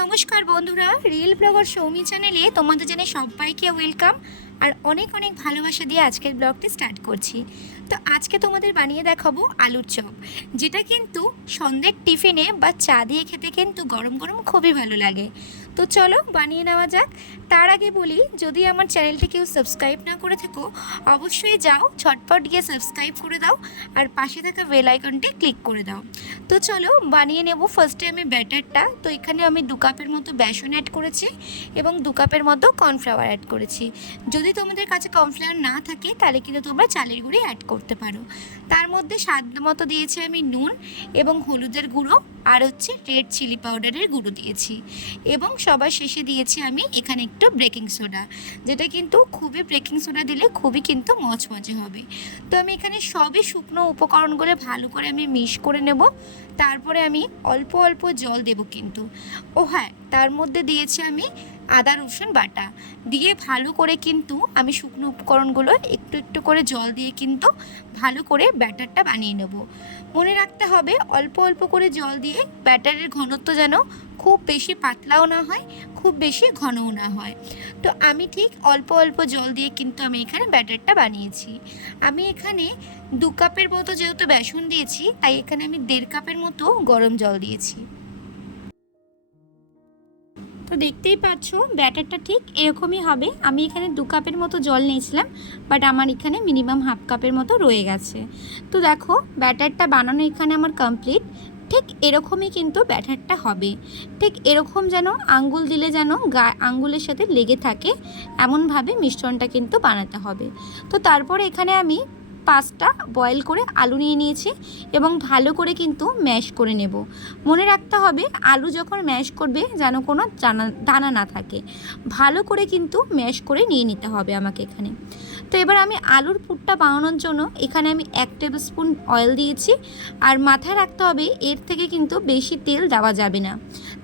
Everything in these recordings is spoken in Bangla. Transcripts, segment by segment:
নমস্কার বন্ধুরা, রিয়েল ব্লগার সৌমি চ্যানেলে তোমাদের জানাই সবাইকে ওয়েলকাম। আর অনেক অনেক ভালোবাসা দিয়ে আজকের ব্লগটি স্টার্ট করছি। তো আজকে তোমাদের বানিয়ে দেখাবো আলুর চপ, যেটা কিন্তু সন্ধ্যের টিফিনে বা চা দিয়ে খেতে কিন্তু গরম গরম খুবই ভালো লাগে। তো চলো বানিয়ে নেওয়া যাক। তার আগে বলি, যদি আমার চ্যানেলটি কেউ সাবস্ক্রাইব না করে থাকো অবশ্যই যাও, ঝটপট গিয়ে সাবস্ক্রাইব করে দাও আর পাশে থাকা বেল আইকনটি ক্লিক করে দাও। তো চলো বানিয়ে নেব। ফার্স্টে আমি ব্যাটারটা, তো এখানে আমি 2 কাপের মতো বেসন অ্যাড করেছি এবং 2 কাপের মতো কর্নফ্লাওয়ার অ্যাড করেছি। যদি তোমাদের কাছে কর্নফ্লাওয়ার না থাকে তাহলে কিন্তু তোমরা চালের গুঁড়ি অ্যাড করতে পারো। তার মধ্যে স্বাদ মতো দিয়েছি আমি নুন এবং হলুদের গুঁড়ো আর হচ্ছে রেড চিলি পাউডারের গুঁড়ো দিয়েছি এবং সবার শেষে দিয়েছি আমি এখানে একটু বেকিং সোডা, যেটা কিন্তু বেকিং সোডা দিলে খুবই কিন্তু মচমচে হবে। তো আমি এখানে সবই শুকনো উপকরণগুলো ভালো করে আমি মিক্স করে নেব। তারপরে আমি অল্প অল্প জল দেব কিন্তু। ও হ্যাঁ, তার মধ্যে দিয়েছি আমি আদা রসুন বাটা দিয়ে ভালো করে কিন্তু আমি শুকনো উপকরণগুলো একটু একটু করে জল দিয়ে কিন্তু ভালো করে ব্যাটারটা বানিয়ে নেব। মনে রাখতে হবে অল্প অল্প করে জল দিয়ে ব্যাটারের ঘনত্ব যেন খুব বেশি পাতলাও না হয়, খুব বেশি ঘনও না হয়। তো আমি ঠিক অল্প অল্প জল দিয়ে কিন্তু আমি এখানে ব্যাটারটা বানিয়েছি। আমি এখানে 2 কাপের মতো যেহেতু বেসন দিয়েছি, তাই এখানে আমি 1.5 কাপের মতো গরম জল দিয়েছি। তো দেখতেই পাচ্ছ ব্যাটারটা ঠিক এরকমই হবে। আমি এখানে 2 কাপের মতো জল নিয়েছিলাম, বাট আমার এখানে মিনিমাম হাফ কাপের মতো রয়ে গেছে। তো দেখো ব্যাটারটা বানানো এখানে আমার কমপ্লিট। ঠিক এরকমই কিন্তু ব্যাটারটা হবে, ঠিক এরকম যেন আঙ্গুল দিলে যেন আঙ্গুলের সাথে লেগে থাকে এমনভাবে মিশ্রণটা কিন্তু বানাতে হবে। তো তারপরে এখানে আমি 5টা বয়েল করে আলু নিয়ে নিয়েছি এবং ভালো করে কিন্তু ম্যাশ করে নেব। মনে রাখতে হবে আলু যখন ম্যাশ করবে যেন কোনো দানা না থাকে, ভালো করে কিন্তু ম্যাশ করে নিয়ে নিতে হবে আমাকে এখানে। তো এবার আমি আলুর পুরটা বানানোর জন্য এখানে আমি 1 টেবিল স্পুন অয়েল দিয়েছি। আর মাথায় রাখতে হবে এর থেকে কিন্তু বেশি তেল দেওয়া যাবে না।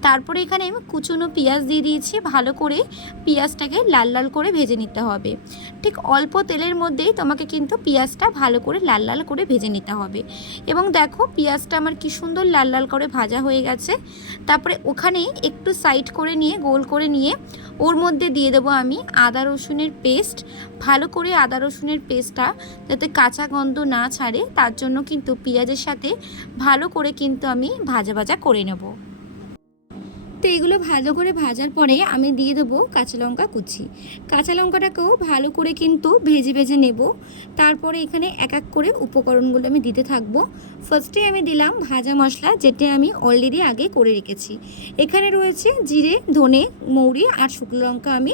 তারপরে এখানে আমি কুচনো পেঁয়াজ দিয়ে দিয়েছি, ভালো করে পেঁয়াজটাকে লাল লাল করে ভেজে নিতে হবে। ঠিক অল্প তেলের মধ্যেই তোমাকে কিন্তু পেঁয়াজটা ভালো করে লাল লাল করে ভেজে নিতে হবে। এবং দেখো পেঁয়াজটা আমার কি সুন্দর লাল লাল করে ভাজা হয়ে গেছে। তারপরে ওখানেই একটু সাইড করে নিয়ে গোল করে নিয়ে ওর মধ্যে দিয়ে দেবো আমি আদা রসুনের পেস্ট। ভালো করে আদা রসুনের পেস্টটা যাতে কাঁচা গন্ধ না ছাড়ে তার জন্য কিন্তু পেঁয়াজের সাথে ভালো করে কিন্তু আমি ভাজা ভাজা করে নেব। তো এগুলো ভালো করে ভাজার পরে আমি দিয়ে দেবো কাঁচা লঙ্কা কুচি। কাঁচা লঙ্কাটাকেও ভালো করে কিন্তু ভেজে ভেজে নেব। তারপরে এখানে এক এক করে উপকরণগুলো আমি দিতে থাকবো। ফার্স্টে আমি দিলাম ভাজা মশলা, যেটা আমি অলরেডি আগে করে রেখেছি। এখানে রয়েছে জিরে, ধনে, মৌরি আর শুকনো লঙ্কা আমি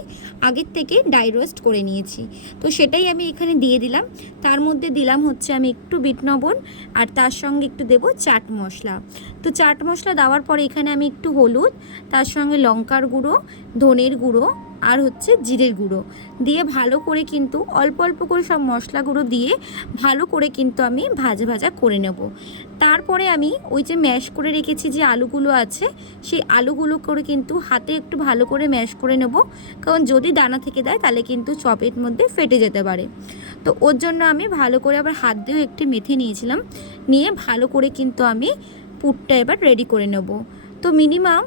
আগের থেকে ড্রাই রোস্ট করে নিয়েছি। তো সেটাই আমি এখানে দিয়ে দিলাম। তার মধ্যে দিলাম হচ্ছে আমি একটু বিট লবণ আর তার সঙ্গে একটু দেবো চাট মশলা। তো চাট মশলা দেওয়ার পরে এখানে আমি একটু হলুদ, তার সঙ্গে লঙ্কার গুঁড়ো, ধনের গুঁড়ো আর হচ্ছে জিরের গুঁড়ো দিয়ে ভালো করে কিন্তু অল্প অল্প করে সব মশলাগুলো দিয়ে ভালো করে কিন্তু আমি ভাজা ভাজা করে নেব। তারপরে আমি ওই যে ম্যাশ করে রেখেছি যে আলুগুলো আছে, সেই আলুগুলো করে কিন্তু হাতে একটু ভালো করে ম্যাশ করে নেব, কারণ যদি দানা থেকে দেয় তাহলে কিন্তু চপের মধ্যে ফেটে যেতে পারে। তো ওর জন্য আমি ভালো করে আবার হাত দিয়েও একটু মেখে নিয়েছিলাম, নিয়ে ভালো করে কিন্তু আমি পুরটা এবার রেডি করে নেব। তো মিনিমাম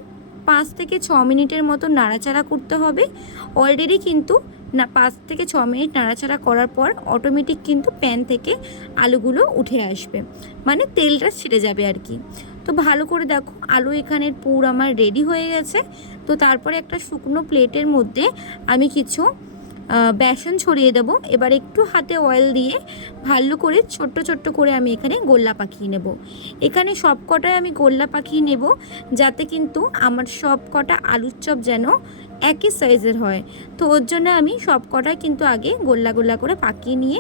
5 থেকে 6 মিনিটের মতো নাড়াচাড়া করতে হবে। অলরেডি কিন্তু 5 থেকে 6 মিনিট নাড়াচাড়া করার পর অটোমেটিক কিন্তু প্যান থেকে আলুগুলো উঠে আসবে, মানে তেলটা ছেড়ে যাবে আর কি। তো ভালো করে দেখো আলু এখানের পুর আমার রেডি হয়ে গেছে। তো তারপরে একটা শুকনো প্লেটের মধ্যে আমি কিছু বেসন ছড়িয়ে দেবো। এবার একটু হাতে অয়েল দিয়ে ভালো করে ছোট্ট ছোট্ট করে আমি এখানে গোল্লা পাকিয়ে নেব। এখানে সব কটাই আমি গোল্লা পাকিয়ে নেব, যাতে কিন্তু আমার সব কটা আলুর চপ যেন একই সাইজের হয়। তো ওর জন্য আমি সব কটাই কিন্তু আগে গোল্লা গোল্লা করে পাকিয়ে নিয়ে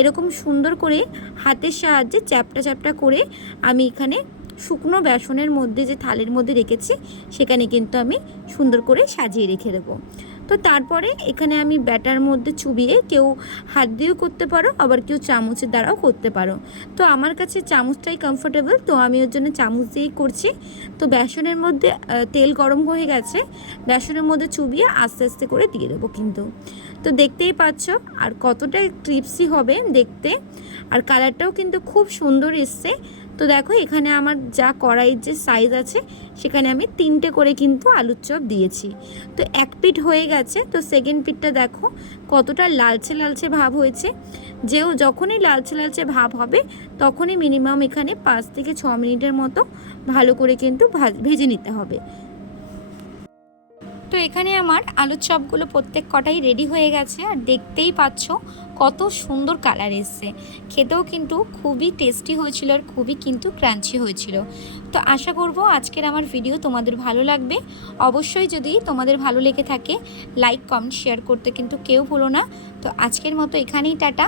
এরকম সুন্দর করে হাতের সাহায্যে চ্যাপটা চ্যাপটা করে আমি এখানে শুকনো বেসনের মধ্যে যে থালের মধ্যে রেখেছি সেখানে কিন্তু আমি সুন্দর করে সাজিয়ে রেখে দেবো। তো তারপরে এখানে আমি ব্যাটার মধ্যে চুবিয়ে কেউ হাত দিয়েও করতে পারো, আবার কেউ চামচের দ্বারাও করতে পারো। তো আমার কাছে চামচটাই কমফোর্টেবল, তো আমি ওর জন্য চামচ দিয়েই করছি। তো বেসনের মধ্যে তেল গরম হয়ে গেছে, বেসনের মধ্যে চুবিয়ে আস্তে আস্তে করে দিয়ে দেবো কিন্তু। তো দেখতেই পাচ্ছ আর কতটা ক্রিপসি হবে দেখতে, আর কালারটাও কিন্তু খুব সুন্দর এসছে। তো দেখো এখানে আমার যা কড়াইয়ের যে সাইজ আছে সেখানে আমি 3টে করে কিন্তু আলুর চপ দিয়েছি। তো এক পিঠ হয়ে গেছে, তো সেকেন্ড পিঠটা দেখো কতটা লালচে লালচে ভাব হয়েছে। যখনই লালচে লালচে ভাব হবে তখনই মিনিমাম এখানে 5 থেকে 6 মিনিটের মতো ভালো করে কিন্তু ভেজে নিতে হবে। তো এখানে আমার আলুর চপগুলো প্রত্যেক কটাই রেডি হয়ে গেছে, আর দেখতেই পাচ্ছ কত সুন্দর কালার এসছে। খেতেও কিন্তু খুবই টেস্টি হয়েছিল আর খুবই কিন্তু ক্রাঞ্চি হয়েছিল। তো আশা করব আজকের আমার ভিডিও তোমাদের ভালো লাগবে। অবশ্যই যদি তোমাদের ভালো লেগে থাকে লাইক কমেন্ট শেয়ার করতে কিন্তু কেউ ভুলো না। তো আজকের মতো এখানেই টাটা।